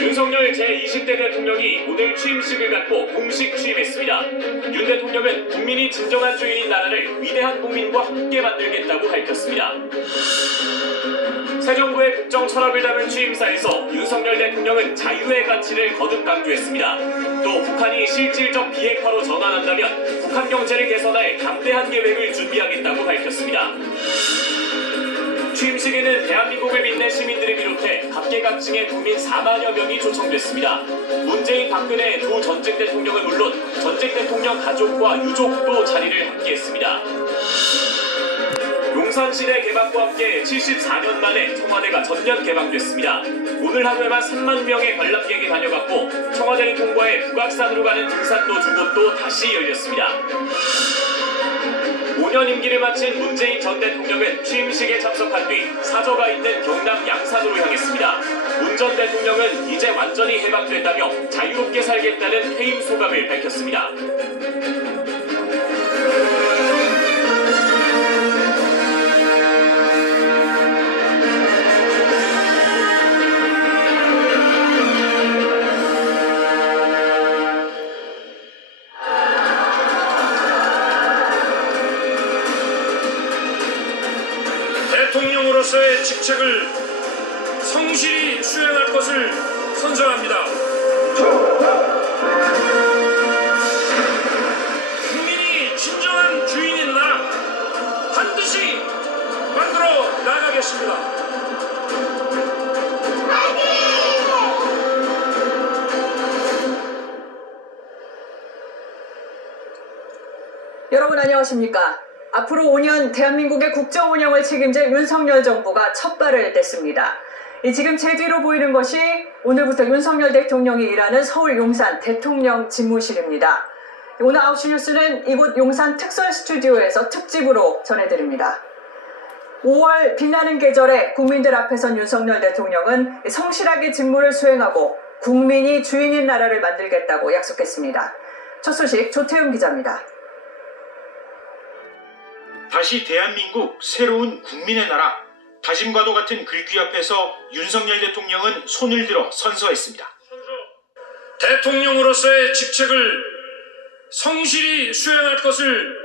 윤석열 제20대 대통령이 오늘 취임식을 갖고 공식 취임했습니다. 윤 대통령은 국민이 진정한 주인인 나라를 위대한 국민과 함께 만들겠다고 밝혔습니다. 새 정부의 국정 철학을 담은 취임사에서 윤석열 대통령은 자유의 가치를 거듭 강조했습니다. 또 북한이 실질적 비핵화로 전환한다면 북한 경제를 개선할 담대한 계획을 준비하겠다고 밝혔습니다. 취임식에는 대한민국을 빛낸 시민들을 비롯해 각계각층의 국민 4만여 명이 초청됐습니다. 문재인, 박근혜 두 전직 대통령은 물론 전직 대통령 가족과 유족도 자리를 함께했습니다. 용산시대 개방과 함께 74년 만에 청와대가 전면 개방됐습니다. 오늘 하루에만 3만 명의 관람객이 다녀갔고 청와대를 통과해 북악산으로 가는 등산로 두 곳도 다시 열렸습니다. 5년 임기를 마친 문재인 전 대통령은 취임식에 참석한 뒤 사저가 있는 경남 양산으로 향했습니다. 문 전 대통령은 이제 완전히 해방됐다며 자유롭게 살겠다는 퇴임 소감을 밝혔습니다. 대통령으로서의 직책을 성실히 수행할 것을 선서합니다. 국민이 진정한 주인인 나라 반드시 만들어 나가겠습니다. 여러분 안녕하십니까? 앞으로 5년 대한민국의 국정 운영을 책임질 윤석열 정부가 첫 발을 뗐습니다. 지금 제 뒤로 보이는 것이 오늘부터 윤석열 대통령이 일하는 서울 용산 대통령 집무실입니다. 오늘 9시 뉴스는 이곳 용산 특설 스튜디오에서 특집으로 전해드립니다. 5월 빛나는 계절에 국민들 앞에 선 윤석열 대통령은 성실하게 직무를 수행하고 국민이 주인인 나라를 만들겠다고 약속했습니다. 첫 소식 조태훈 기자입니다. 다시 대한민국 새로운 국민의 나라 다짐과도 같은 글귀 앞에서 윤석열 대통령은 손을 들어 선서했습니다. 대통령으로서의 직책을 성실히 수행할 것을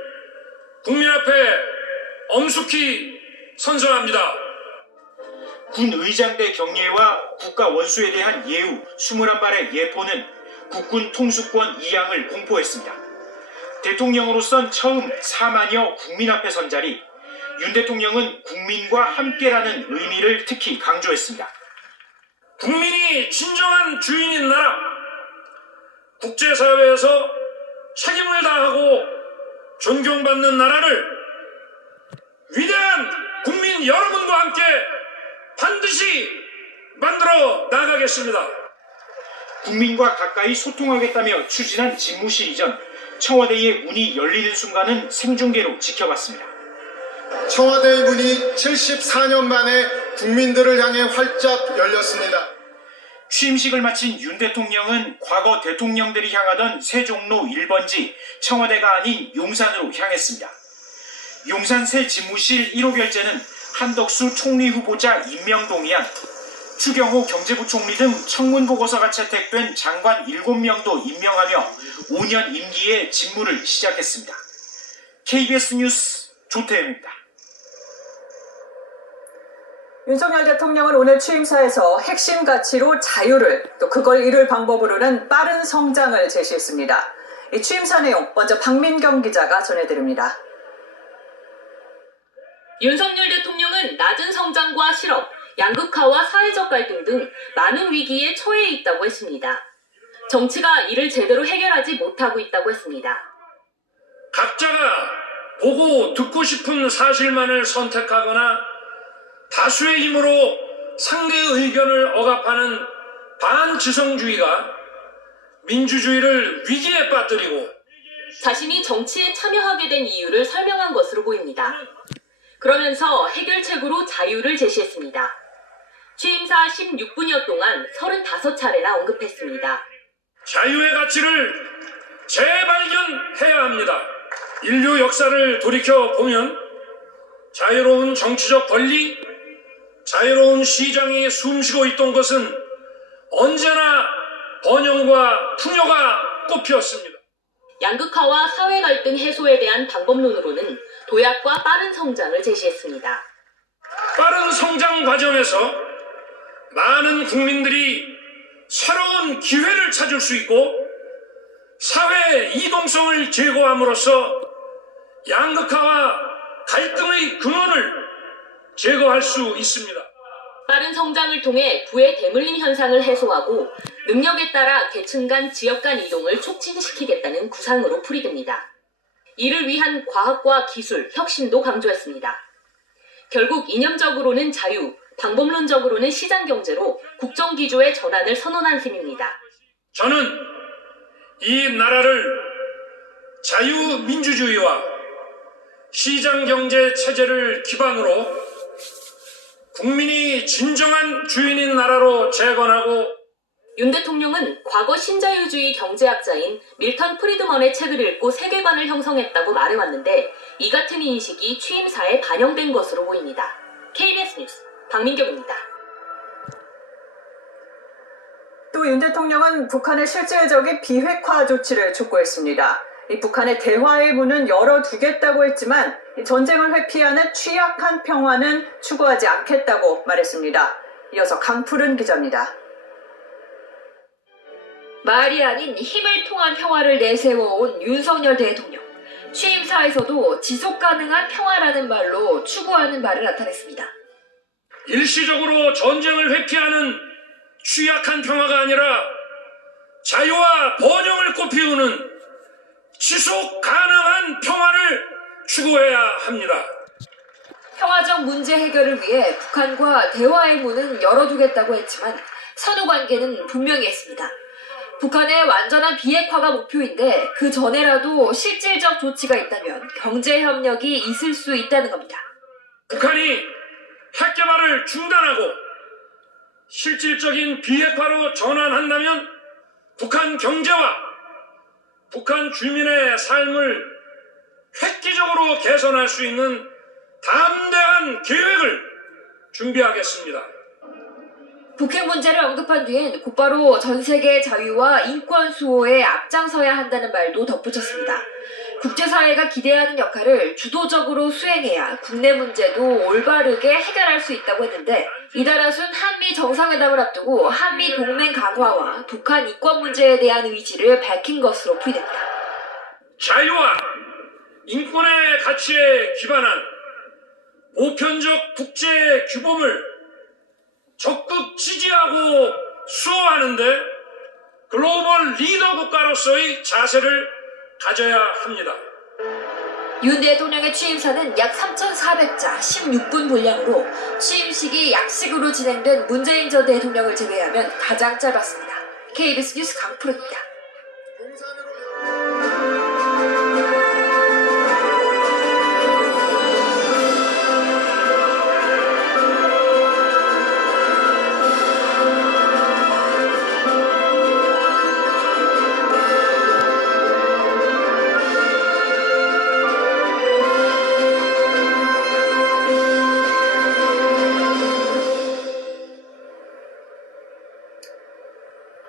국민 앞에 엄숙히 선서합니다. 군 의장대 경례와 국가 원수에 대한 예우 21발의 예포는 국군 통수권 2양을 공포했습니다. 대통령으로선 처음 4만여 국민 앞에 선 자리, 윤 대통령은 국민과 함께라는 의미를 특히 강조했습니다. 국민이 진정한 주인인 나라, 국제사회에서 책임을 다하고 존경받는 나라를 위대한 국민 여러분과 함께 반드시 만들어 나가겠습니다. 국민과 가까이 소통하겠다며 추진한 집무실 이전, 청와대의 문이 열리는 순간은 생중계로 지켜봤습니다. 청와대의 문이 74년 만에 국민들을 향해 활짝 열렸습니다. 취임식을 마친 윤 대통령은 과거 대통령들이 향하던 세종로 1번지 청와대가 아닌 용산으로 향했습니다. 용산 새 집무실 1호 결재는 한덕수 총리 후보자 임명 동의안, 추경호 경제부총리 등 청문보고서가 채택된 장관 7명도 임명하며 5년 임기의 직무를 시작했습니다. KBS 뉴스 조태현입니다. 윤석열 대통령은 오늘 취임사에서 핵심 가치로 자유를, 또 그걸 이룰 방법으로는 빠른 성장을 제시했습니다. 이 취임사 내용 먼저 박민경 기자가 전해드립니다. 윤석열 대통령은 낮은 성장과 실업, 양극화와 사회적 갈등 등 많은 위기에 처해 있다고 했습니다. 정치가 이를 제대로 해결하지 못하고 있다고 했습니다. 각자가 보고 듣고 싶은 사실만을 선택하거나 다수의 힘으로 상대의 의견을 억압하는 반지성주의가 민주주의를 위기에 빠뜨리고 자신이 정치에 참여하게 된 이유를 설명한 것으로 보입니다. 그러면서 해결책으로 자유를 제시했습니다. 취임사 16분여 동안 35차례나 언급했습니다. 자유의 가치를 재발견해야 합니다. 인류 역사를 돌이켜보면 자유로운 정치적 권리, 자유로운 시장이 숨쉬고 있던 것은 언제나 번영과 풍요가 꽃피었습니다. 양극화와 사회 갈등 해소에 대한 방법론으로는 도약과 빠른 성장을 제시했습니다. 빠른 성장 과정에서 많은 국민들이 새로운 기회를 찾을 수 있고 사회 이동성을 제거함으로써 양극화와 갈등의 근원을 제거할 수 있습니다. 빠른 성장을 통해 부의 대물림 현상을 해소하고 능력에 따라 계층 간 지역 간 이동을 촉진시키겠다는 구상으로 풀이됩니다. 이를 위한 과학과 기술, 혁신도 강조했습니다. 결국 이념적으로는 자유, 방법론적으로는 시장 경제로 국정 기조의 전환을 선언한 셈입니다. 저는 이 나라를 자유민주주의와 시장경제 체제를 기반으로 국민이 진정한 주인인 나라로 재건하고 윤 대통령은 과거 신자유주의 경제학자인 밀턴 프리드먼의 책을 읽고 세계관을 형성했다고 말해왔는데 이 같은 인식이 취임사에 반영된 것으로 보입니다. KBS 뉴스 박민경입니다. 또 윤 대통령은 북한의 실질적인 비핵화 조치를 촉구했습니다. 이 북한의 대화의 문은 열어두겠다고 했지만 전쟁을 회피하는 취약한 평화는 추구하지 않겠다고 말했습니다. 이어서 강푸른 기자입니다. 말이 아닌 힘을 통한 평화를 내세워온 윤석열 대통령. 취임사에서도 지속 가능한 평화라는 말로 추구하는 바를 나타냈습니다. 일시적으로 전쟁을 회피하는 취약한 평화가 아니라 자유와 번영을 꽃피우는 지속 가능한 평화를 추구해야 합니다. 평화적 문제 해결을 위해 북한과 대화의 문은 열어두겠다고 했지만 선후 관계는 분명히 했습니다. 북한의 완전한 비핵화가 목표인데 그 전에라도 실질적 조치가 있다면 경제협력이 있을 수 있다는 겁니다. 북한이 핵 개발을 중단하고 실질적인 비핵화로 전환한다면 북한 경제와 북한 주민의 삶을 획기적으로 개선할 수 있는 담대한 계획을 준비하겠습니다. 북핵 문제를 언급한 뒤엔 곧바로 전 세계 자유와 인권 수호에 앞장서야 한다는 말도 덧붙였습니다. 국제사회가 기대하는 역할을 주도적으로 수행해야 국내 문제도 올바르게 해결할 수 있다고 했는데 이달아순 한미 정상회담을 앞두고 한미 동맹 강화와 북한 인권 문제에 대한 의지를 밝힌 것으로 풀이됩니다. 자유와 인권의 가치에 기반한 보편적 국제 규범을 적극 지지하고 수호하는데 글로벌 리더 국가로서의 자세를 가져야 합니다. 윤 대통령의 취임사는 약 3,400자 16분 분량으로 취임식이 약식으로 진행된 문재인 전 대통령을 제외하면 가장 짧았습니다. KBS 뉴스 강프로입니다.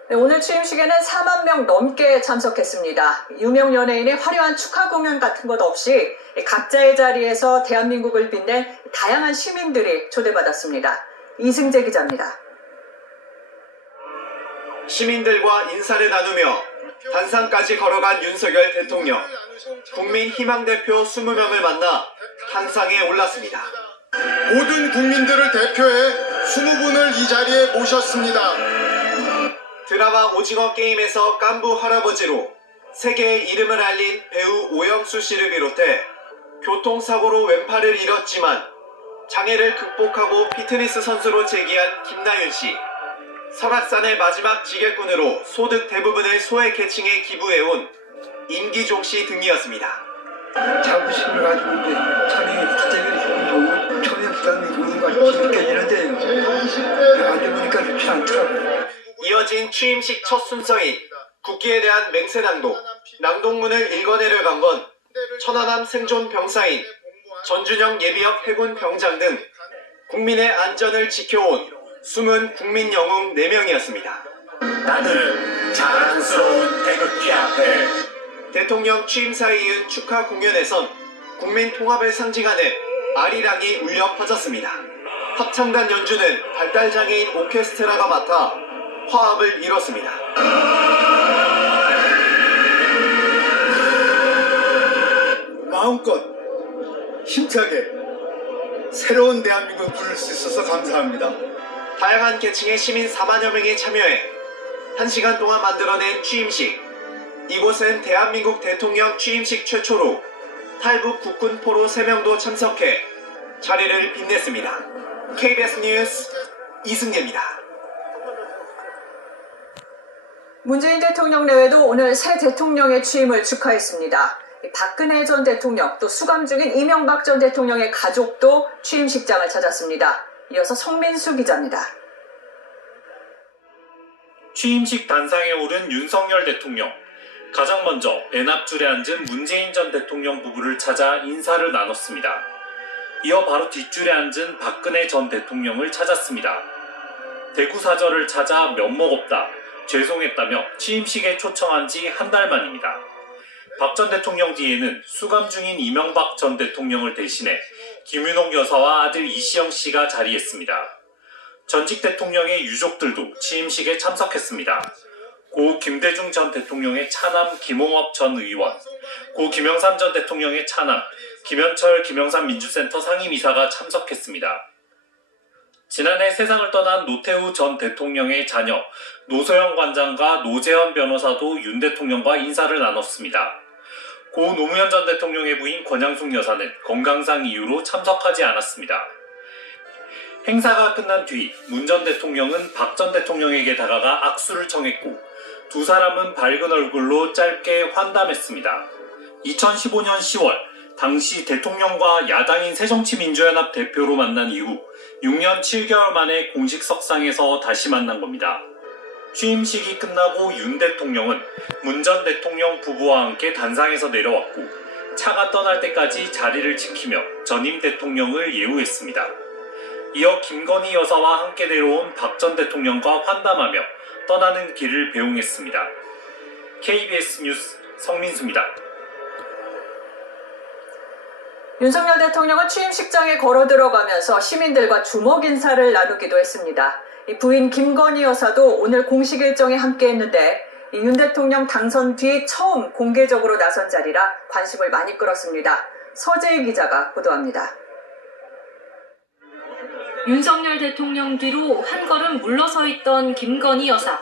네, 오늘 취임식에는 4만 명 넘게 참석했습니다. 유명 연예인의 화려한 축하 공연 같은 것 없이 각자의 자리에서 대한민국을 빛낸 다양한 시민들이 초대받았습니다. 이승재 기자입니다. 시민들과 인사를 나누며 단상까지 걸어간 윤석열 대통령. 국민 희망 대표 20명을 만나 단상에 올랐습니다. 모든 국민들을 대표해 20분을 이 자리에 모셨습니다. 드라마 오징어 게임에서 깐부 할아버지로 세계의 이름을 알린 배우 오영수 씨를 비롯해 교통사고로 왼팔을 잃었지만 장애를 극복하고 피트니스 선수로 재기한 김나윤 씨. 설악산의 마지막 지게꾼으로 소득 대부분을 소외계층에 기부해온 임기종 씨 등이었습니다. 자부심을 가지고 이제 천의 기대를 좋은 천의 부담이 오는 것 같이 느껴지는데 알고 보니까 좋지 않더라고요. 이어진 취임식 첫 순서인 국기에 대한 맹세낭독, 낭독문을 읽어내려 간 건 천안함 생존 병사인 전준영 예비역 해군 병장 등 국민의 안전을 지켜온 숨은 국민 영웅 4명이었습니다. 나는 자랑스러운 태극기 앞에 대통령 취임사에 이은 축하 공연에선 국민 통합을 상징하는 아리랑이 울려 퍼졌습니다. 합창단 연주는 발달장애인 오케스트라가 맡아 화합을 이뤘습니다. 마음껏 힘차게 새로운 대한민국을 부를 수 있어서 감사합니다. 다양한 계층의 시민 4만여 명이 참여해 1시간 동안 만들어낸 취임식. 이곳은 대한민국 대통령 취임식 최초로 탈북 국군 포로 3명도 참석해 자리를 빛냈습니다. KBS 뉴스 이승재입니다. 문재인 대통령 내외도 오늘 새 대통령의 취임을 축하했습니다. 박근혜 전 대통령, 또 수감 중인 이명박 전 대통령의 가족도 취임식장을 찾았습니다. 이어서 성민수 기자입니다. 취임식 단상에 오른 윤석열 대통령. 가장 먼저 맨 앞줄에 앉은 문재인 전 대통령 부부를 찾아 인사를 나눴습니다. 이어 바로 뒷줄에 앉은 박근혜 전 대통령을 찾았습니다. 대구 사저를 찾아 면목 없다, 죄송했다며 취임식에 초청한 지 한 달 만입니다. 박 전 대통령 뒤에는 수감 중인 이명박 전 대통령을 대신해 김윤옥 여사와 아들 이시영 씨가 자리했습니다. 전직 대통령의 유족들도 취임식에 참석했습니다. 고 김대중 전 대통령의 차남 김홍업 전 의원, 고 김영삼 전 대통령의 차남 김현철 김영삼 민주센터 상임이사가 참석했습니다. 지난해 세상을 떠난 노태우 전 대통령의 자녀 노소영 관장과 노재현 변호사도 윤 대통령과 인사를 나눴습니다. 고 노무현 전 대통령의 부인 권양숙 여사는 건강상 이유로 참석하지 않았습니다. 행사가 끝난 뒤 문 전 대통령은 박 전 대통령에게 다가가 악수를 청했고 두 사람은 밝은 얼굴로 짧게 환담했습니다. 2015년 10월 당시 대통령과 야당인 새정치민주연합 대표로 만난 이후 6년 7개월 만에 공식 석상에서 다시 만난 겁니다. 취임식이 끝나고 윤 대통령은 문 전 대통령 부부와 함께 단상에서 내려왔고 차가 떠날 때까지 자리를 지키며 전임 대통령을 예우했습니다. 이어 김건희 여사와 함께 내려온 박 전 대통령과 환담하며 떠나는 길을 배웅했습니다. KBS 뉴스 성민수입니다. 윤석열 대통령은 취임식장에 걸어 들어가면서 시민들과 주먹 인사를 나누기도 했습니다. 부인 김건희 여사도 오늘 공식 일정에 함께했는데 윤 대통령 당선 뒤 처음 공개적으로 나선 자리라 관심을 많이 끌었습니다. 서재희 기자가 보도합니다. 윤석열 대통령 뒤로 한 걸음 물러서 있던 김건희 여사.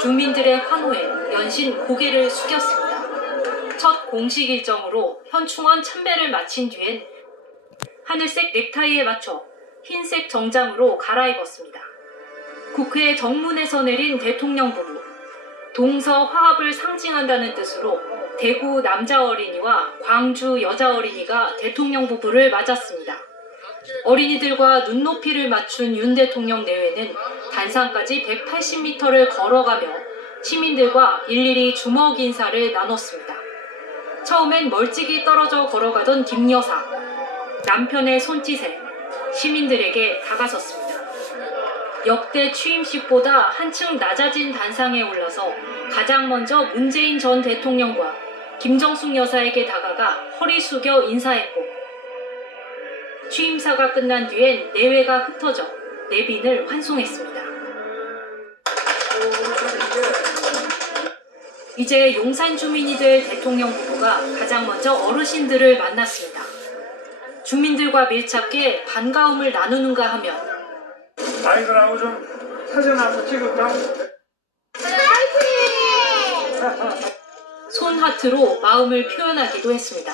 주민들의 환호에 연신 고개를 숙였습니다. 첫 공식 일정으로 현충원 참배를 마친 뒤엔 하늘색 넥타이에 맞춰 흰색 정장으로 갈아입었습니다. 국회 정문에서 내린 대통령 부부. 동서 화합을 상징한다는 뜻으로 대구 남자 어린이와 광주 여자 어린이가 대통령 부부를 맞았습니다. 어린이들과 눈높이를 맞춘 윤 대통령 내외는 단상까지 180m를 걸어가며 시민들과 일일이 주먹 인사를 나눴습니다. 처음엔 멀찍이 떨어져 걸어가던 김 여사. 남편의 손짓에 시민들에게 다가섰습니다. 역대 취임식보다 한층 낮아진 단상에 올라서 가장 먼저 문재인 전 대통령과 김정숙 여사에게 다가가 허리 숙여 인사했고 취임사가 끝난 뒤엔 내외가 흩어져 내빈을 환송했습니다. 이제 용산 주민이 될 대통령 부부가 가장 먼저 어르신들을 만났습니다. 주민들과 밀착해 반가움을 나누는가 하면 아이들하고 좀 사진 한번 찍을까? 손하트로 마음을 표현하기도 했습니다.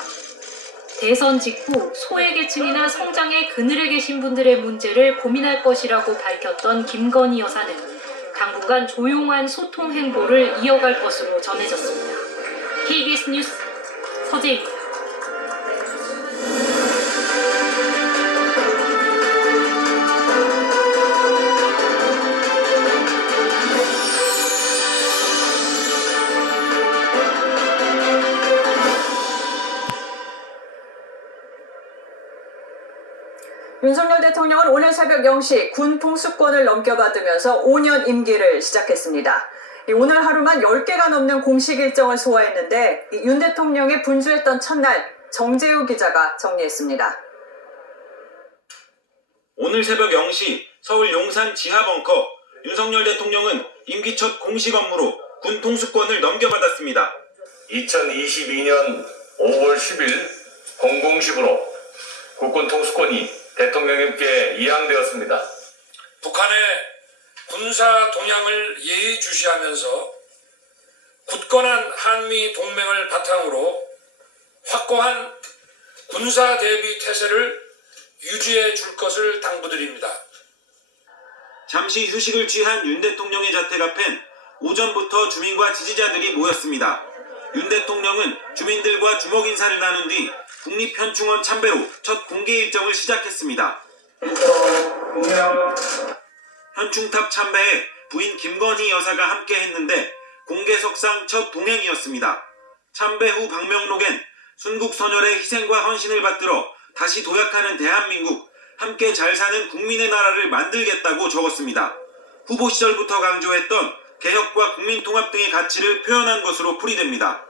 대선 직후 소외계층이나 성장의 그늘에 계신 분들의 문제를 고민할 것이라고 밝혔던 김건희 여사는 당분간 조용한 소통 행보를 이어갈 것으로 전해졌습니다. KBS 뉴스 서재입니다. 윤석열 대통령은 오늘 새벽 0시 군 통수권을 넘겨받으면서 5년 임기를 시작했습니다. 오늘 하루만 10개가 넘는 공식 일정을 소화했는데 윤 대통령의 분주했던 첫날 정재우 기자가 정리했습니다. 오늘 새벽 0시 서울 용산 지하벙커 윤석열 대통령은 임기 첫 공식 업무로 군 통수권을 넘겨받았습니다. 2022년 5월 10일 0010으로 국군 통수권이 대통령님께 이양되었습니다. 북한의 군사 동향을 예의주시하면서 굳건한 한미 동맹을 바탕으로 확고한 군사 대비 태세를 유지해 줄 것을 당부드립니다. 잠시 휴식을 취한 윤 대통령의 자택 앞엔 오전부터 주민과 지지자들이 모였습니다. 윤 대통령은 주민들과 주먹 인사를 나눈 뒤 국립현충원 참배 후 첫 공개 일정을 시작했습니다. 현충탑 참배에 부인 김건희 여사가 함께 했는데 공개석상 첫 동행이었습니다. 참배 후 방명록엔 순국선열의 희생과 헌신을 받들어 다시 도약하는 대한민국, 함께 잘 사는 국민의 나라를 만들겠다고 적었습니다. 후보 시절부터 강조했던 개혁과 국민통합 등의 가치를 표현한 것으로 풀이됩니다.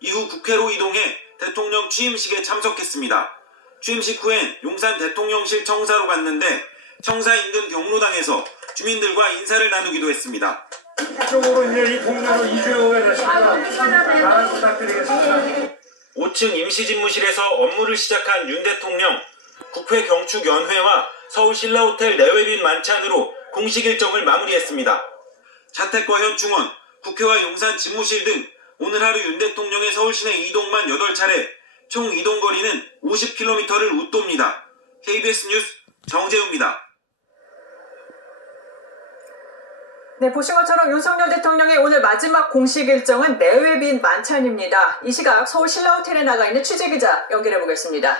이후 국회로 이동해 대통령 취임식에 참석했습니다. 취임식 후엔 용산 대통령실 청사로 갔는데 청사 인근 경로당에서 주민들과 인사를 나누기도 했습니다. 이쪽으로 이제 이 동네로 이주해 됐습니다. 잘 부탁드리겠습니다. 5층 임시집무실에서 업무를 시작한 윤 대통령, 국회 경축연회와 서울 신라호텔 내외빈 만찬으로 공식 일정을 마무리했습니다. 자택과 현충원, 국회와 용산 집무실 등 오늘 하루 윤 대통령의 서울 시내 이동만 8차례, 총 이동거리는 50km를 웃돕니다. KBS 뉴스 정재우입니다. 네, 보신 것처럼 윤석열 대통령의 오늘 마지막 공식 일정은 내외빈 만찬입니다. 이 시각 서울 신라호텔에 나가 있는 취재기자 연결해 보겠습니다.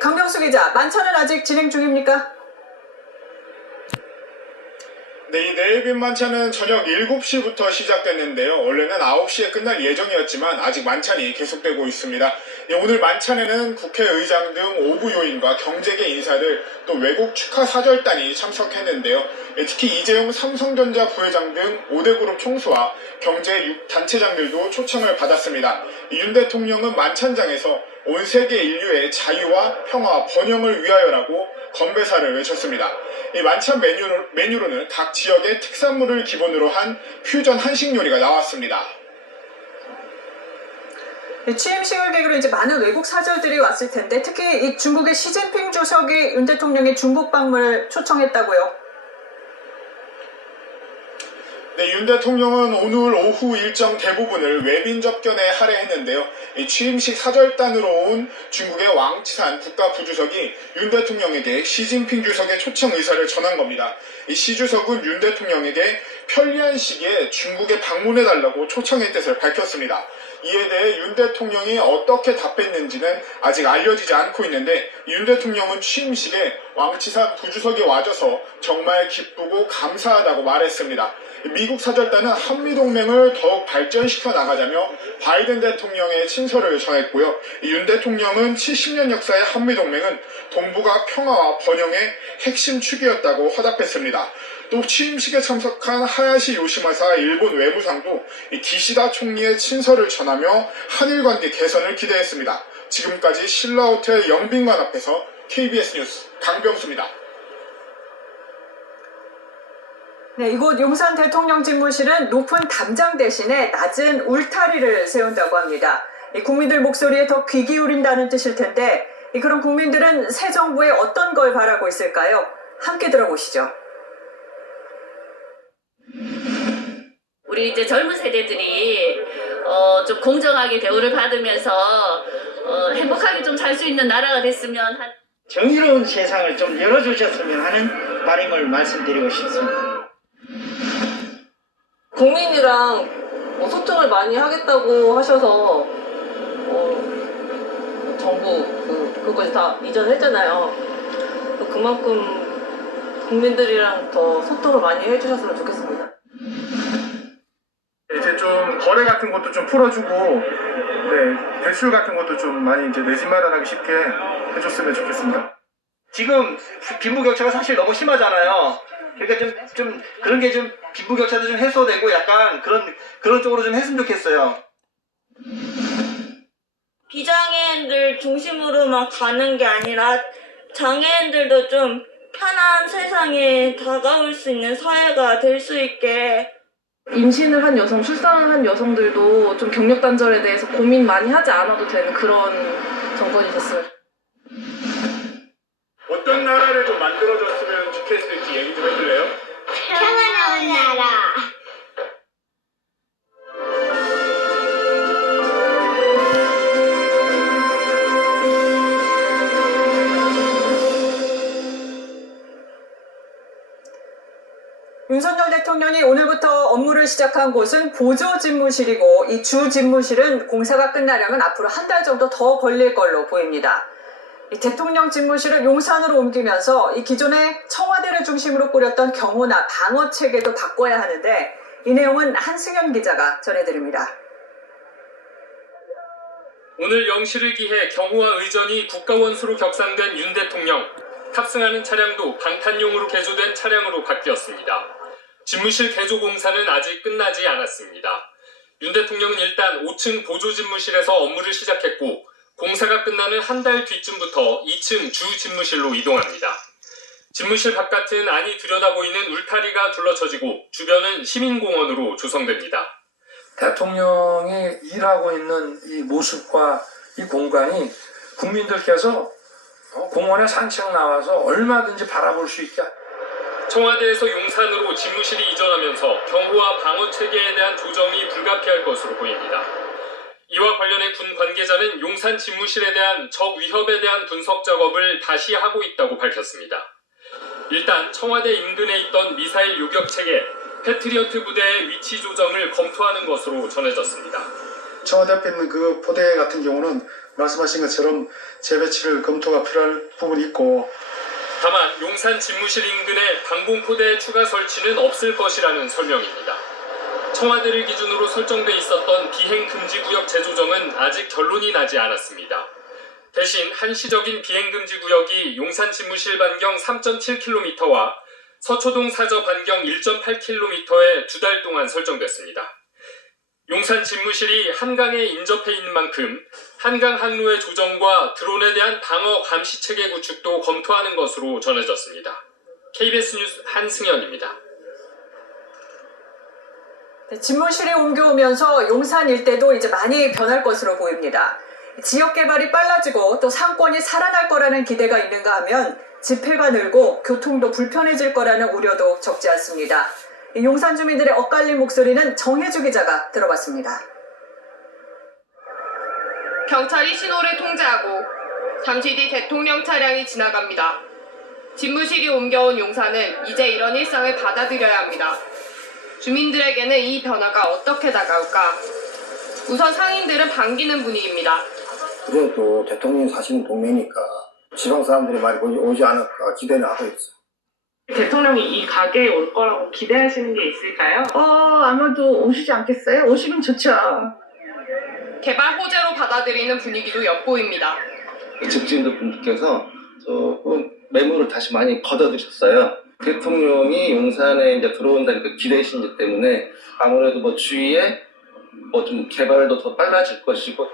강병수 기자, 만찬은 아직 진행 중입니까? 네, 이 내외빈 만찬은 저녁 7시부터 시작됐는데요. 원래는 9시에 끝날 예정이었지만 아직 만찬이 계속되고 있습니다. 오늘 만찬에는 국회의장 등 5부 요인과 경제계 인사들, 또 외국 축하 사절단이 참석했는데요. 특히 이재용 삼성전자 부회장 등 5대 그룹 총수와 경제 단체장들도 초청을 받았습니다. 윤 대통령은 만찬장에서 온 세계 인류의 자유와 평화, 번영을 위하여라고 건배사를 외쳤습니다. 이 만찬 메뉴로는 각 지역의 특산물을 기본으로 한 퓨전 한식 요리가 나왔습니다. 취임식을 계기로 이제 많은 외국 사절들이 왔을 텐데 특히 이 중국의 시진핑 주석이 윤 대통령의 중국 방문을 초청했다고요? 네, 윤 대통령은 오늘 오후 일정 대부분을 외빈 접견에 할애했는데요. 이 취임식 사절단으로 온 중국의 왕치산 국가부주석이 윤 대통령에게 시진핑 주석의 초청 의사를 전한 겁니다. 이 시 주석은 윤 대통령에게 편리한 시기에 중국에 방문해달라고 초청의 뜻을 밝혔습니다. 이에 대해 윤 대통령이 어떻게 답했는지는 아직 알려지지 않고 있는데 윤 대통령은 취임식에 왕치산 부주석이 와줘서 정말 기쁘고 감사하다고 말했습니다. 미국 사절단은 한미동맹을 더욱 발전시켜 나가자며 바이든 대통령의 친서를 전했고요. 윤 대통령은 70년 역사의 한미동맹은 동북아 평화와 번영의 핵심 축이었다고 화답했습니다. 또 취임식에 참석한 하야시 요시마사 일본 외무상도 기시다 총리의 친서를 전하며 한일 관계 개선을 기대했습니다. 지금까지 신라호텔 영빈관 앞에서 KBS 뉴스 강병수입니다. 네, 이곳 용산 대통령 집무실은 높은 담장 대신에 낮은 울타리를 세운다고 합니다. 국민들 목소리에 더 귀 기울인다는 뜻일 텐데 그럼 국민들은 새 정부에 어떤 걸 바라고 있을까요? 함께 들어보시죠. 우리 이제 젊은 세대들이 좀 공정하게 대우를 받으면서 행복하게 좀 살 수 있는 나라가 됐으면 정의로운 세상을 좀 열어주셨으면 하는 바람을 말씀드리고 싶습니다. 국민이랑 소통을 많이 하겠다고 하셔서 정부 그거까지 다 이전했잖아요. 그만큼 국민들이랑 더 소통을 많이 해주셨으면 좋겠습니다. 이제 좀 거래 같은 것도 좀 풀어주고, 네, 대출 같은 것도 좀 많이 이제 내집 마련하기 쉽게 해줬으면 좋겠습니다. 지금 빈부격차가 사실 너무 심하잖아요. 그러니까 좀 그런 게 좀 빈부격차도 좀 해소되고 약간 그런 쪽으로 좀 했으면 좋겠어요. 비장애인들 중심으로만 가는 게 아니라 장애인들도 좀 편한 세상에 다가올 수 있는 사회가 될 수 있게. 임신을 한 여성, 출산을 한 여성들도 좀 경력 단절에 대해서 고민 많이 하지 않아도 되는 그런 정권이 됐어요. 어떤 나라를 좀 만들어줬으면 좋겠을지 얘기 좀 해줄래요? 평안한 나라. 윤석열 대통령이 오늘부터 업무를 시작한 곳은 보조집무실이고 이 주집무실은 공사가 끝나려면 앞으로 한 달 정도 더 걸릴 걸로 보입니다. 이 대통령 집무실을 용산으로 옮기면서 이 기존에 청와대를 중심으로 꾸렸던 경호나 방어 체계도 바꿔야 하는데 이 내용은 한승현 기자가 전해드립니다. 오늘 영시를 기해 경호와 의전이 국가원수로 격상된 윤 대통령. 탑승하는 차량도 방탄용으로 개조된 차량으로 바뀌었습니다. 집무실 개조 공사는 아직 끝나지 않았습니다. 윤 대통령은 일단 5층 보조집무실에서 업무를 시작했고 공사가 끝나는 한 달 뒤쯤부터 2층 주집무실로 이동합니다. 집무실 바깥은 안이 들여다보이는 울타리가 둘러쳐지고 주변은 시민공원으로 조성됩니다. 대통령이 일하고 있는 이 모습과 이 공간이 국민들께서 공원에 산책 나와서 얼마든지 바라볼 수 있게. 청와대에서 용산으로 집무실이 이전하면서 경호와 방어 체계에 대한 조정이 불가피할 것으로 보입니다. 이와 관련해 군 관계자는 용산 집무실에 대한 적 위협에 대한 분석 작업을 다시 하고 있다고 밝혔습니다. 일단 청와대 인근에 있던 미사일 요격 체계 패트리어트 부대의 위치 조정을 검토하는 것으로 전해졌습니다. 청와대 앞에 있는 그 포대 같은 경우는 말씀하신 것처럼 재배치를 검토가 필요할 부분이 있고, 다만 용산 집무실 인근에 방공포대 추가 설치는 없을 것이라는 설명입니다. 청와대를 기준으로 설정돼 있었던 비행금지구역 재조정은 아직 결론이 나지 않았습니다. 대신 한시적인 비행금지구역이 용산 집무실 반경 3.7km와 서초동 사저 반경 1.8km에 2달 동안 설정됐습니다. 용산 집무실이 한강에 인접해 있는 만큼 한강 항로의 조정과 드론에 대한 방어 감시 체계 구축도 검토하는 것으로 전해졌습니다. KBS 뉴스 한승현입니다. 집무실이 옮겨오면서 용산 일대도 이제 많이 변할 것으로 보입니다. 지역 개발이 빨라지고 또 상권이 살아날 거라는 기대가 있는가 하면 집회가 늘고 교통도 불편해질 거라는 우려도 적지 않습니다. 용산 주민들의 엇갈린 목소리는 정혜주 기자가 들어봤습니다. 경찰이 신호를 통제하고 잠시 뒤 대통령 차량이 지나갑니다. 집무실이 옮겨온 용산은 이제 이런 일상을 받아들여야 합니다. 주민들에게는 이 변화가 어떻게 다가올까? 우선 상인들은 반기는 분위기입니다. 그래도 대통령이 사시는 동네니까 지방 사람들이 많이 오지 않을까 기대는 하고 있어. 대통령이 이 가게에 올 거라고 기대하시는 게 있을까요? 아마도 오시지 않겠어요? 오시면 좋죠. 개발 호재로 받아들이는 분위기도 엿보입니다. 집주인들 분들께서 조금 매물을 다시 많이 걷어들였어요. 대통령이 용산에 이제 들어온다니까 기대이신지 때문에 아무래도 뭐 주위에 뭐 좀 개발도 더 빨라질 것이고.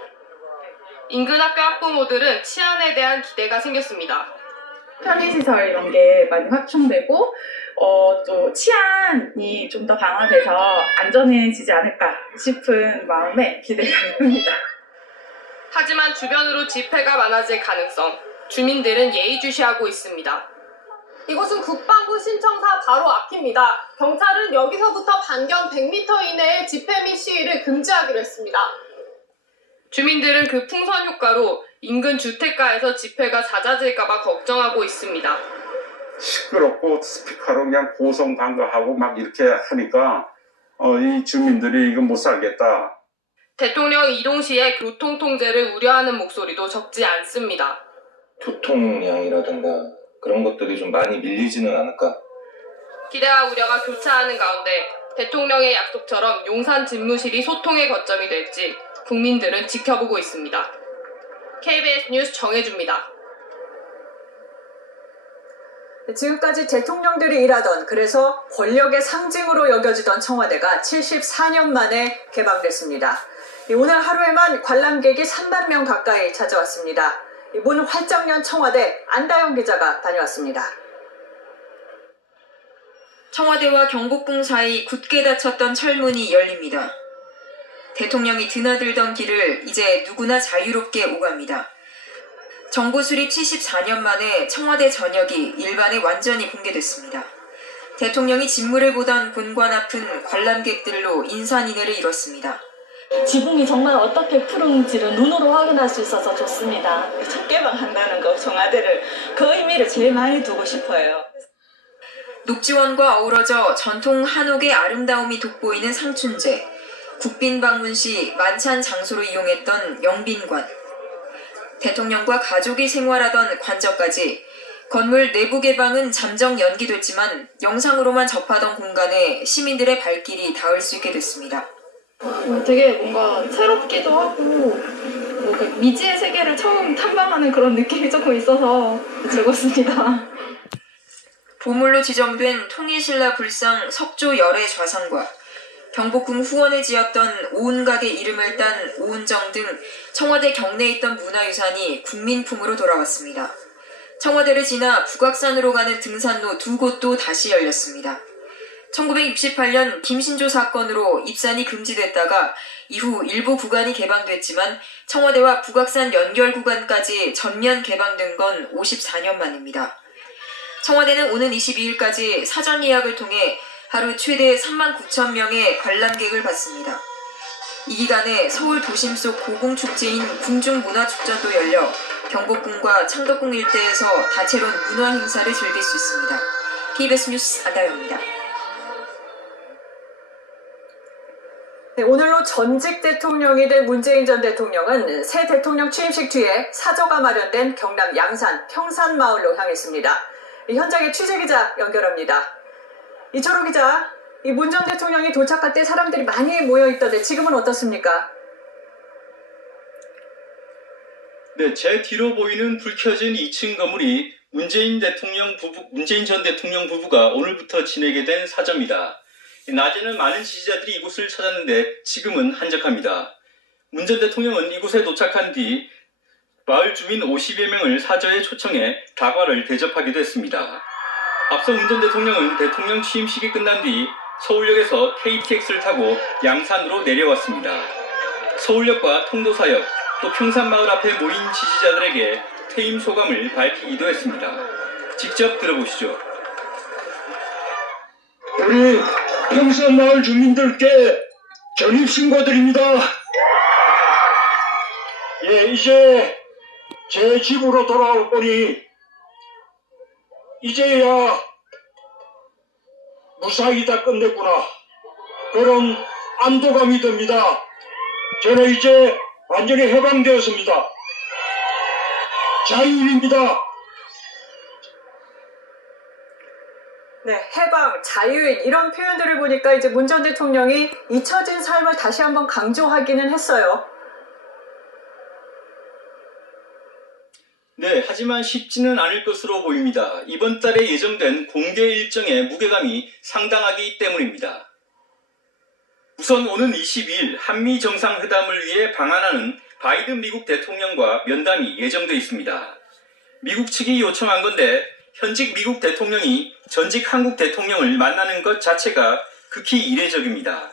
인근 학교 학부모들은 치안에 대한 기대가 생겼습니다. 편의시설 이런 게 많이 확충되고 또 치안이 좀 더 강화돼서 안전해지지 않을까 싶은 마음에 기대가 큽니다. 하지만 주변으로 집회가 많아질 가능성, 주민들은 예의주시하고 있습니다. 이곳은 국방부 신청사 바로 앞입니다. 경찰은 여기서부터 반경 100m 이내에 집회 및 시위를 금지하기로 했습니다. 주민들은 그 풍선 효과로 인근 주택가에서 집회가 잦아질까봐 걱정하고 있습니다. 시끄럽고 스피커로 그냥 고성방가하고 막 이렇게 하니까 이 주민들이 이거 못 살겠다. 대통령 이동 시에 교통 통제를 우려하는 목소리도 적지 않습니다. 교통량이라든가 그런 것들이 좀 많이 밀리지는 않을까. 기대와 우려가 교차하는 가운데 대통령의 약속처럼 용산 집무실이 소통의 거점이 될지 국민들은 지켜보고 있습니다. KBS 뉴스 정혜주입니다. 지금까지 대통령들이 일하던, 그래서 권력의 상징으로 여겨지던 청와대가 74년 만에 개방됐습니다. 오늘 하루에만 관람객이 3만 명 가까이 찾아왔습니다. 문 활짝 연 청와대, 안다영 기자가 다녀왔습니다. 청와대와 경복궁 사이 굳게 닫혔던 철문이 열립니다. 대통령이 드나들던 길을 이제 누구나 자유롭게 오갑니다. 정부 수립 74년 만에 청와대 전역이 일반에 완전히 공개됐습니다. 대통령이 진물을 보던 본관 앞은 관람객들로 인산인해를 이뤘습니다. 지붕이 정말 어떻게 푸른지를 눈으로 확인할 수 있어서 좋습니다. 첫 개방한다는 거, 청와대를 그 의미를 제일 많이 두고 싶어요. 녹지원과 어우러져 전통 한옥의 아름다움이 돋보이는 상춘제, 국빈 방문 시 만찬 장소로 이용했던 영빈관, 대통령과 가족이 생활하던 관저까지 건물 내부 개방은 잠정 연기됐지만 영상으로만 접하던 공간에 시민들의 발길이 닿을 수 있게 됐습니다. 되게 뭔가 새롭기도 하고 그 미지의 세계를 처음 탐방하는 그런 느낌이 조금 있어서 즐겁습니다. 보물로 지정된 통일신라 불상 석조 열애 좌상과 경복궁 후원에 지었던 오은각의 이름을 딴 오은정 등 청와대 경내에 있던 문화유산이 국민품으로 돌아왔습니다. 청와대를 지나 북악산으로 가는 등산로 2곳도 다시 열렸습니다. 1968년 김신조 사건으로 입산이 금지됐다가 이후 일부 구간이 개방됐지만 청와대와 북악산 연결 구간까지 전면 개방된 건 54년 만입니다. 청와대는 오는 22일까지 사전 예약을 통해 하루 최대 39,000명의 관람객을 받습니다. 이 기간에 서울 도심 속 고궁축제인 궁중문화축전도 열려 경복궁과 창덕궁 일대에서 다채로운 문화 행사를 즐길 수 있습니다. KBS 뉴스 안다영입니다. 네, 오늘로 전직 대통령이 된 문재인 전 대통령은 새 대통령 취임식 뒤에 사저가 마련된 경남 양산 평산마을로 향했습니다. 현장에 취재기자 연결합니다. 이철호 기자, 이 문 전 대통령이 도착할 때 사람들이 많이 모여있던데 지금은 어떻습니까? 네, 제 뒤로 보이는 불 켜진 2층 건물이 문재인 전 대통령 부부가 오늘부터 지내게 된 사저입니다. 낮에는 많은 지지자들이 이곳을 찾았는데 지금은 한적합니다. 문 전 대통령은 이곳에 도착한 뒤 마을 주민 50여 명을 사저에 초청해 다과를 대접하기도 했습니다. 앞서 문 전 대통령은 대통령 취임식이 끝난 뒤 서울역에서 KTX를 타고 양산으로 내려왔습니다. 서울역과 통도사역, 또 평산마을 앞에 모인 지지자들에게 퇴임 소감을 밝히기도 했습니다. 직접 들어보시죠. 우리 평산마을 주민들께 전입신고드립니다. 예, 이제 제 집으로 돌아올 거니 이제야 무사히 다 끝냈구나, 그런 안도감이 듭니다. 저는 이제 완전히 해방되었습니다. 자유인입니다. 네, 해방, 자유인 이런 표현들을 보니까 이제 문 전 대통령이 잊혀진 삶을 다시 한번 강조하기는 했어요. 네, 하지만 쉽지는 않을 것으로 보입니다. 이번 달에 예정된 공개 일정의 무게감이 상당하기 때문입니다. 우선 오는 22일 한미 정상회담을 위해 방한하는 바이든 미국 대통령과 면담이 예정돼 있습니다. 미국 측이 요청한 건데 현직 미국 대통령이 전직 한국 대통령을 만나는 것 자체가 극히 이례적입니다.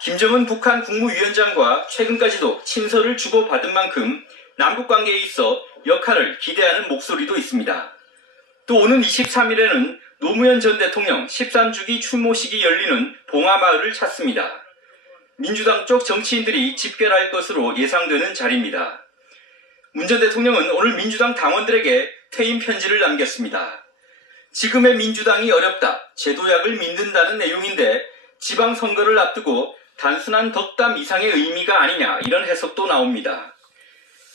김정은 북한 국무위원장과 최근까지도 친서를 주고받은 만큼 남북관계에 있어 역할을 기대하는 목소리도 있습니다. 또 오는 23일에는 노무현 전 대통령 13주기 추모식이 열리는 봉하마을을 찾습니다. 민주당 쪽 정치인들이 집결할 것으로 예상되는 자리입니다. 문 전 대통령은 오늘 민주당 당원들에게 퇴임 편지를 남겼습니다. 지금의 민주당이 어렵다, 제도약을 믿는다는 내용인데 지방선거를 앞두고 단순한 덕담 이상의 의미가 아니냐, 이런 해석도 나옵니다.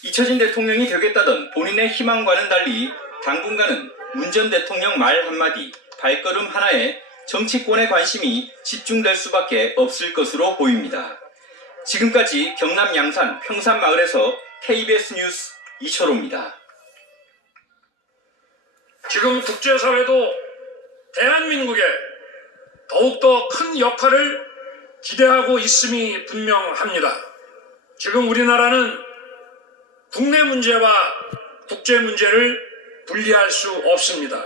잊혀진 대통령이 되겠다던 본인의 희망과는 달리 당분간은 문 전 대통령 말 한마디, 발걸음 하나에 정치권의 관심이 집중될 수밖에 없을 것으로 보입니다. 지금까지 경남 양산 평산마을에서 KBS 뉴스 이철호입니다. 지금 국제사회도 대한민국에 더욱더 큰 역할을 기대하고 있음이 분명합니다. 지금 우리나라는 국내 문제와 국제 문제를 분리할 수 없습니다.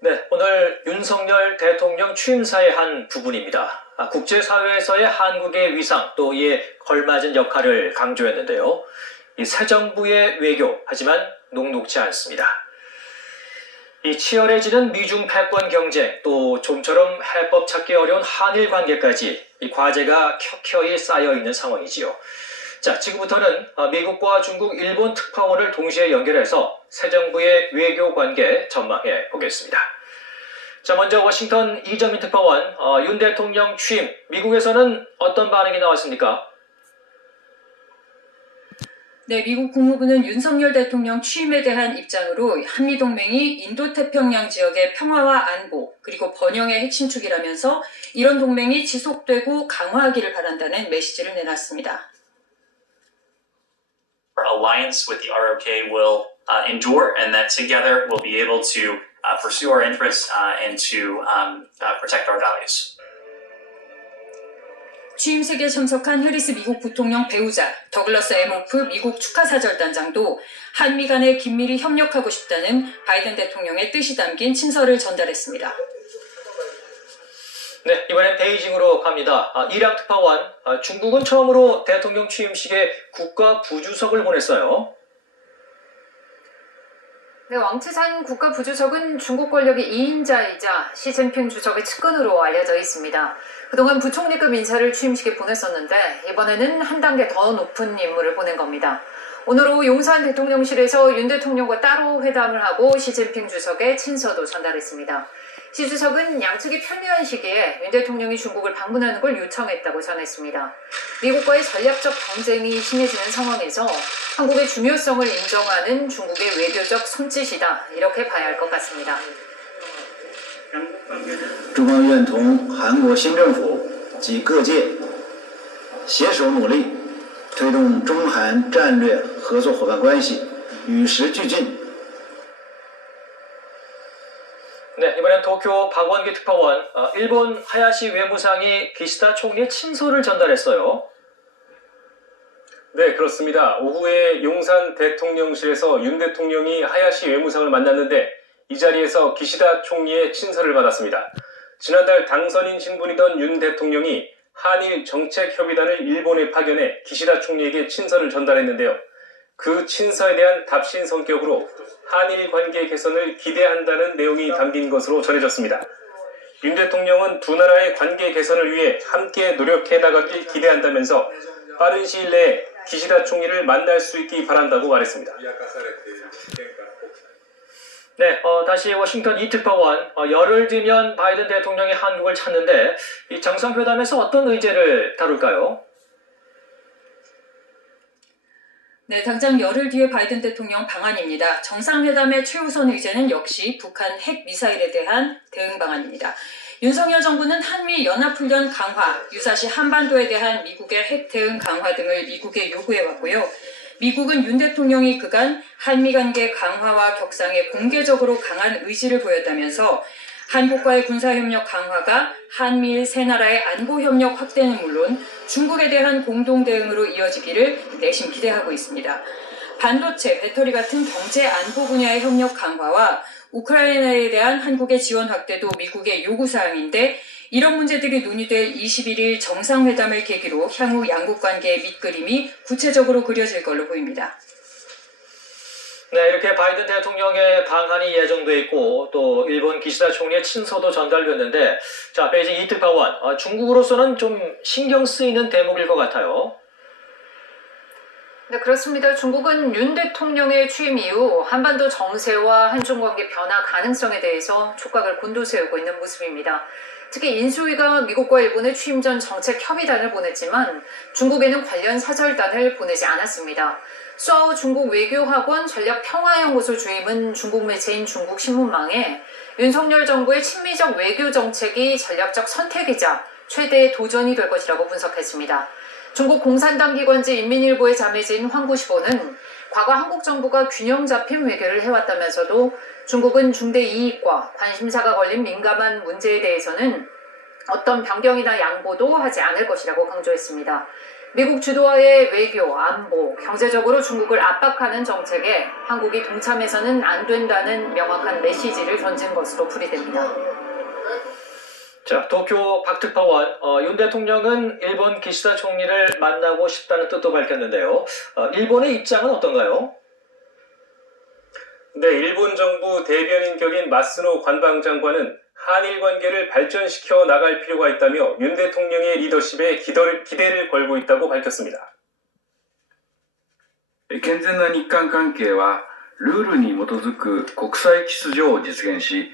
네, 오늘 윤석열 대통령 취임사의 한 부분입니다. 국제사회에서의 한국의 위상 또 이에 걸맞은 역할을 강조했는데요. 이 새 정부의 외교, 하지만 녹록지 않습니다. 이 치열해지는 미중 패권 경쟁, 또 좀처럼 해법 찾기 어려운 한일 관계까지 이 과제가 켜켜이 쌓여있는 상황이지요. 자, 지금부터는 미국과 중국, 일본 특파원을 동시에 연결해서 새 정부의 외교 관계 전망해 보겠습니다. 자, 먼저 워싱턴 이정민 특파원, 윤 대통령 취임, 미국에서는 어떤 반응이 나왔습니까? 네, 미국 국무부는 윤석열 대통령 취임에 대한 입장으로 한미동맹이 인도태평양 지역의 평화와 안보, 그리고 번영의 핵심 축이라면서 이런 동맹이 지속되고 강화하기를 바란다는 메시지를 내놨습니다. Our alliance with the ROK will endure, and that together we'll be able to pursue our interests and to protect our values. 취임식에 참석한 해리스 미국 부통령 배우자, 더글러스 에모프 미국 축하사절단장도 한미 간에 긴밀히 협력하고 싶다는 바이든 대통령의 뜻이 담긴 친서를 전달했습니다. 네, 이번엔 베이징으로 갑니다. 이랑 특파원, 중국은 처음으로 대통령 취임식에 국가 부주석을 보냈어요. 네, 왕치산 국가 부주석은 중국 권력의 2인자이자 시진핑 주석의 측근으로 알려져 있습니다. 그동안 부총리급 인사를 취임식에 보냈었는데 이번에는 한 단계 더 높은 인물을 보낸 겁니다. 오늘 오후 용산 대통령실에서 윤 대통령과 따로 회담을 하고 시진핑 주석의 친서도 전달했습니다. 시 주석은 양측이 편리한 시기에 윤 대통령이 중국을 방문하는 걸 요청했다고 전했습니다. 미국과의 전략적 경쟁이 심해지는 상황에서 한국의 중요성을 인정하는 중국의 외교적 손짓이다, 이렇게 봐야 할 것 같습니다. 中方愿同韩国新政府及各界携手努力，推动中韩战略合作伙伴关系与时俱进。 네, 이번엔 도쿄 박원기 특파원, 일본 하야시 외무상이 기시다 총리의 친서를 전달했어요. 네, 그렇습니다. 오후에 용산 대통령실에서 윤 대통령이 하야시 외무상을 만났는데 이 자리에서 기시다 총리의 친서를 받았습니다. 지난달 당선인 신분이던 윤 대통령이 한일 정책협의단을 일본에 파견해 기시다 총리에게 친서를 전달했는데요. 그 친서에 대한 답신 성격으로 한일 관계 개선을 기대한다는 내용이 담긴 것으로 전해졌습니다. 윤 대통령은 두 나라의 관계 개선을 위해 함께 노력해 나가길 기대한다면서 빠른 시일 내에 기시다 총리를 만날 수 있기 바란다고 말했습니다. 네, 다시 워싱턴 이 특파원, 열흘 뒤면 바이든 대통령이 한국을 찾는데 이 정상회담에서 어떤 의제를 다룰까요? 네, 당장 열흘 뒤에 바이든 대통령 방안입니다. 정상회담의 최우선 의제는 역시 북한 핵 미사일에 대한 대응 방안입니다. 윤석열 정부는 한미 연합훈련 강화, 유사시 한반도에 대한 미국의 핵 대응 강화 등을 미국에 요구해왔고요. 미국은 윤 대통령이 그간 한미 관계 강화와 격상에 공개적으로 강한 의지를 보였다면서 한국과의 군사협력 강화가 한미일 세 나라의 안보협력 확대는 물론 중국에 대한 공동대응으로 이어지기를 내심 기대하고 있습니다. 반도체, 배터리 같은 경제 안보 분야의 협력 강화와 우크라이나에 대한 한국의 지원 확대도 미국의 요구사항인데 이런 문제들이 논의될 21일 정상회담을 계기로 향후 양국 관계의 밑그림이 구체적으로 그려질 걸로 보입니다. 네, 이렇게 바이든 대통령의 방한이 예정돼 있고 또 일본 기시다 총리의 친서도 전달됐는데 자, 베이징 이 특파원, 중국으로서는 좀 신경 쓰이는 대목일 것 같아요. 네, 그렇습니다. 중국은 윤 대통령의 취임 이후 한반도 정세와 한중 관계 변화 가능성에 대해서 촉각을 곤두세우고 있는 모습입니다. 특히 인수위가 미국과 일본의 취임 전 정책 협의단을 보냈지만 중국에는 관련 사절단을 보내지 않았습니다. 수아오 중국 외교학원 전략평화연구소 주임은 중국 매체인 중국신문망에 윤석열 정부의 친미적 외교 정책이 전략적 선택이자 최대의 도전이 될 것이라고 분석했습니다. 중국 공산당 기관지 인민일보의 자매진 황구시보는 과거 한국 정부가 균형 잡힌 외교를 해왔다면서도 중국은 중대 이익과 관심사가 걸린 민감한 문제에 대해서는 어떤 변경이나 양보도 하지 않을 것이라고 강조했습니다. 미국 주도하의 외교, 안보, 경제적으로 중국을 압박하는 정책에 한국이 동참해서는 안 된다는 명확한 메시지를 던진 것으로 풀이됩니다. 자, 도쿄 박특파원 윤 대통령은 일본 기시다 총리를 만나고 싶다는 뜻도 밝혔는데요. 일본의 입장은 어떤가요? 네, 일본 정부 대변인 격인 마스노 관방장관은 한일 관계를 발전시켜 나갈 필요가 있다며 윤 대통령의 리더십에 기대를 걸고 있다고 밝혔습니다. 健全な日韓関係はルールに基づく国際秩序を実現し、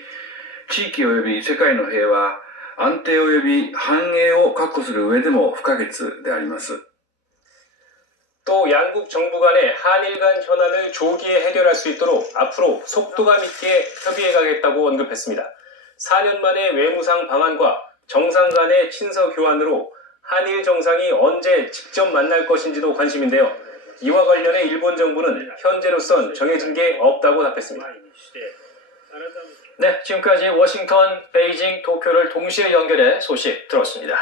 地域及び世界の平和、安定及び繁栄を確保する上でも不可欠であります。 또 양국 정부 간의 한일 간 현안을 조기에 해결할 수 있도록 앞으로 속도감 있게 협의해 가겠다고 언급했습니다. 4년 만에 외무상 방한과 정상 간의 친서 교환으로 한일 정상이 언제 직접 만날 것인지도 관심인데요. 이와 관련해 일본 정부는 현재로선 정해진 게 없다고 답했습니다. 네, 지금까지 워싱턴, 베이징, 도쿄를 동시에 연결해 소식 들었습니다.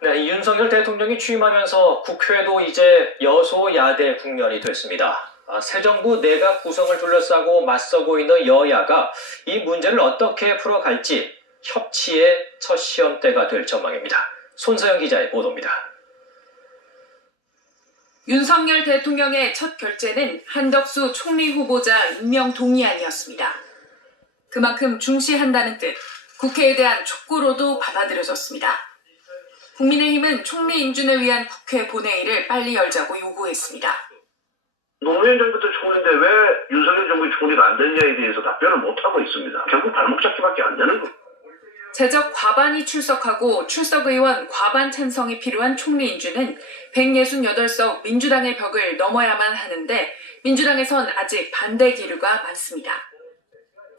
네, 윤석열 대통령이 취임하면서 국회도 이제 여소야대 국면이 됐습니다. 새 정부 내각 구성을 둘러싸고 맞서고 있는 여야가 이 문제를 어떻게 풀어갈지 협치의 첫 시험대가 될 전망입니다. 손서영 기자의 보도입니다. 윤석열 대통령의 첫 결재는 한덕수 총리 후보자 임명 동의안이었습니다. 그만큼 중시한다는 뜻, 국회에 대한 촉구로도 받아들여졌습니다. 국민의힘은 총리 인준을 위한 국회 본회의를 빨리 열자고 요구했습니다. 노무현 정부 때 총리인데 왜 윤석열 정부의 총리가 안 됐냐에 대해서 답변을 못하고 있습니다. 결국 발목 잡기밖에 안 되는 거예요. 재적 과반이 출석하고 출석의원 과반 찬성이 필요한 총리 인준은 168석 민주당의 벽을 넘어야만 하는데 민주당에선 아직 반대 기류가 많습니다.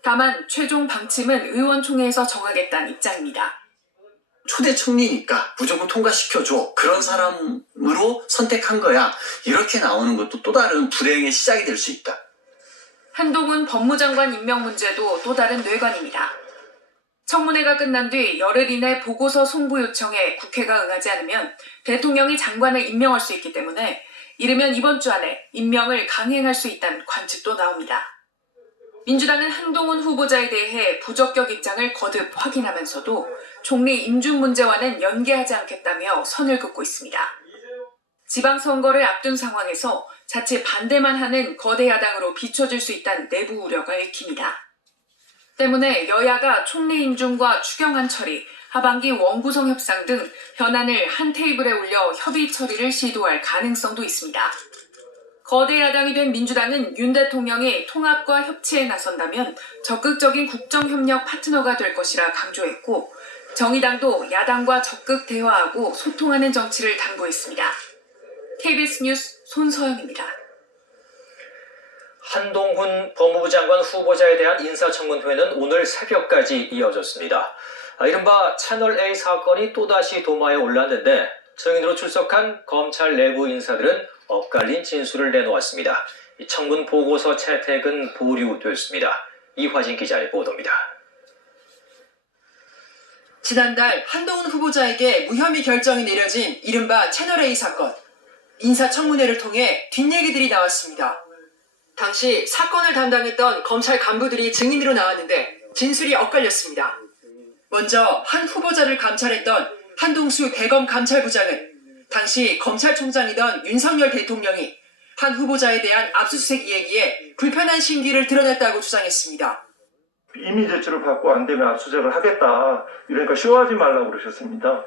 다만 최종 방침은 의원총회에서 정하겠다는 입장입니다. 초대 총리니까 무조건 통과시켜줘. 그런 사람으로 선택한 거야. 이렇게 나오는 것도 또 다른 불행의 시작이 될 수 있다. 한동훈 법무장관 임명 문제도 또 다른 뇌관입니다. 청문회가 끝난 뒤 열흘 이내 보고서 송부 요청에 국회가 응하지 않으면 대통령이 장관을 임명할 수 있기 때문에 이르면 이번 주 안에 임명을 강행할 수 있다는 관측도 나옵니다. 민주당은 한동훈 후보자에 대해 부적격 입장을 거듭 확인하면서도 총리 임준 문제와는 연계하지 않겠다며 선을 긋고 있습니다. 지방선거를 앞둔 상황에서 자칫 반대만 하는 거대 야당으로 비춰질 수 있다는 내부 우려가 읽힙니다. 때문에 여야가 총리 임준과 추경안 처리, 하반기 원구성 협상 등 현안을 한 테이블에 올려 협의 처리를 시도할 가능성도 있습니다. 거대 야당이 된 민주당은 윤 대통령이 통합과 협치에 나선다면 적극적인 국정협력 파트너가 될 것이라 강조했고 정의당도 야당과 적극 대화하고 소통하는 정치를 당부했습니다. KBS 뉴스 손서영입니다. 한동훈 법무부 장관 후보자에 대한 인사청문회는 오늘 새벽까지 이어졌습니다. 이른바 채널A 사건이 또다시 도마에 올랐는데 증인으로 출석한 검찰 내부 인사들은 엇갈린 진술을 내놓았습니다. 이 청문 보고서 채택은 보류됐습니다. 이화진 기자의 보도입니다. 지난달 한동훈 후보자에게 무혐의 결정이 내려진 이른바 채널A 사건. 인사청문회를 통해 뒷얘기들이 나왔습니다. 당시 사건을 담당했던 검찰 간부들이 증인으로 나왔는데 진술이 엇갈렸습니다. 먼저 한 후보자를 감찰했던 한동수 대검 감찰부장은 당시 검찰총장이던 윤석열 대통령이 한 후보자에 대한 압수수색 얘기에 불편한 심기를 드러냈다고 주장했습니다. 이미 제출을 받고 안 되면 압수수색을 하겠다. 이러니까 쇼하지 말라고 그러셨습니다.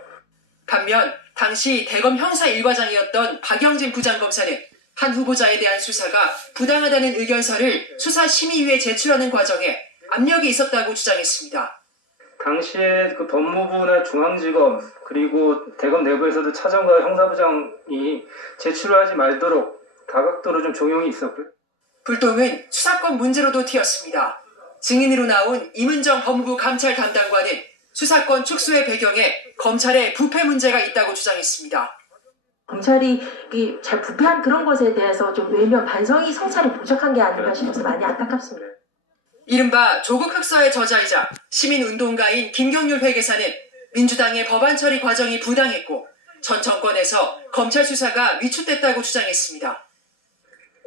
반면 당시 대검 형사 1과장이었던 박영진 부장검사는 한 후보자에 대한 수사가 부당하다는 의견서를 수사심의위에 제출하는 과정에 압력이 있었다고 주장했습니다. 당시에 그 법무부나 중앙지검 그리고 대검 내부에서도 차장과 형사부장이 제출을 하지 말도록 다각도로 좀 종용이 있었고요. 불똥은 수사권 문제로도 튀었습니다. 증인으로 나온 임은정 법무부 감찰 담당관은 수사권 축소의 배경에 검찰의 부패 문제가 있다고 주장했습니다. 검찰이 잘 부패한 그런 것에 대해서 좀 외면 반성이 성찰이 부족한 게 아닌가 싶어서 많이 안타깝습니다. 이른바 조국 흑서의 저자이자 시민운동가인 김경률 회계사는 민주당의 법안 처리 과정이 부당했고 전 정권에서 검찰 수사가 위축됐다고 주장했습니다.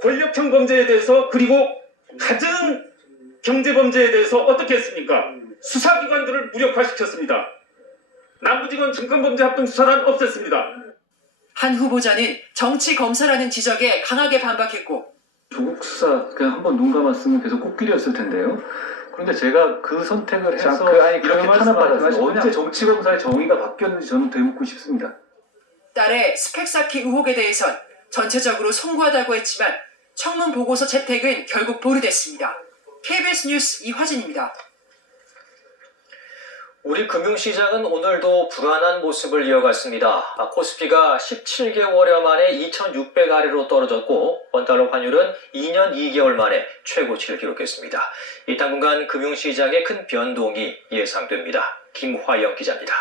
권력형 범죄에 대해서 그리고 가장 경제범죄에 대해서 어떻게 했습니까? 수사기관들을 무력화시켰습니다. 남부지검 증권범죄합동수사단 없앴습니다. 한 후보자는 정치 검사라는 지적에 강하게 반박했고 조국 수사 그냥 한번 눈 감았으면 계속 꽃길이었을 텐데요. 그런데 제가 그 선택을 해서 이렇게 탄압받았어요. 언제 정치검사의 정의가 바뀌었는지 저는 되묻고 싶습니다. 딸의 스펙 쌓기 의혹에 대해선 전체적으로 송구하다고 했지만 청문 보고서 채택은 결국 보류됐습니다. KBS 뉴스 이화진입니다. 우리 금융시장은 오늘도 불안한 모습을 이어갔습니다. 코스피가 17개월여 만에 2,600 아래로 떨어졌고 원달러 환율은 2년 2개월 만에 최고치를 기록했습니다. 이 당분간 금융시장에 큰 변동이 예상됩니다. 김화영 기자입니다.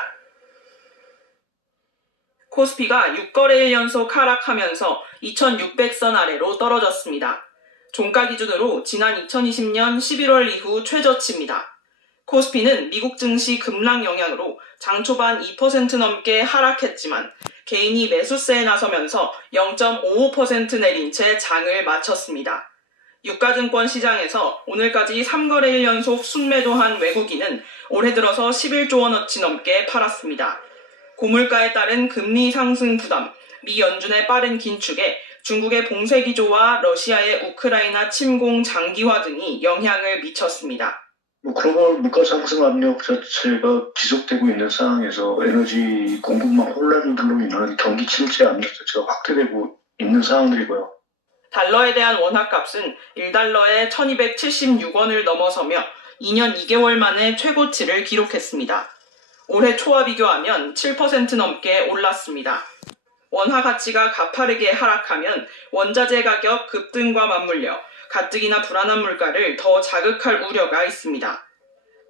코스피가 6거래일 연속 하락하면서 2,600선 아래로 떨어졌습니다. 종가 기준으로 지난 2020년 11월 이후 최저치입니다. 코스피는 미국 증시 급락 영향으로 장 초반 2% 넘게 하락했지만 개인이 매수세에 나서면서 0.55% 내린 채 장을 마쳤습니다. 유가증권 시장에서 오늘까지 3거래일 연속 순매도한 외국인은 올해 들어서 11조 원어치 넘게 팔았습니다. 고물가에 따른 금리 상승 부담, 미 연준의 빠른 긴축에 중국의 봉쇄 기조와 러시아의 우크라이나 침공 장기화 등이 영향을 미쳤습니다. 글로벌 물가 상승 압력 자체가 지속되고 있는 상황에서 에너지 공급망 혼란들로 인한 경기 침체 압력 자체가 확대되고 있는 상황들이고요. 달러에 대한 원화값은 1달러에 1276원을 넘어서며 2년 2개월 만에 최고치를 기록했습니다. 올해 초와 비교하면 7% 넘게 올랐습니다. 원화 가치가 가파르게 하락하면 원자재 가격 급등과 맞물려 가뜩이나 불안한 물가를 더 자극할 우려가 있습니다.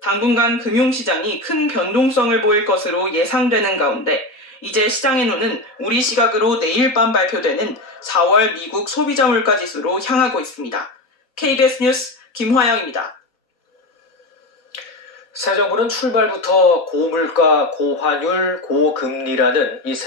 당분간 금융시장이 큰 변동성을 보일 것으로 예상되는 가운데 이제 시장의 눈은 우리 시각으로 내일 밤 발표되는 4월 미국 소비자 물가지수로 향하고 있습니다. KBS 뉴스 김화영입니다. 새 정부는 출발부터 고물가, 고환율, 고금리라는 이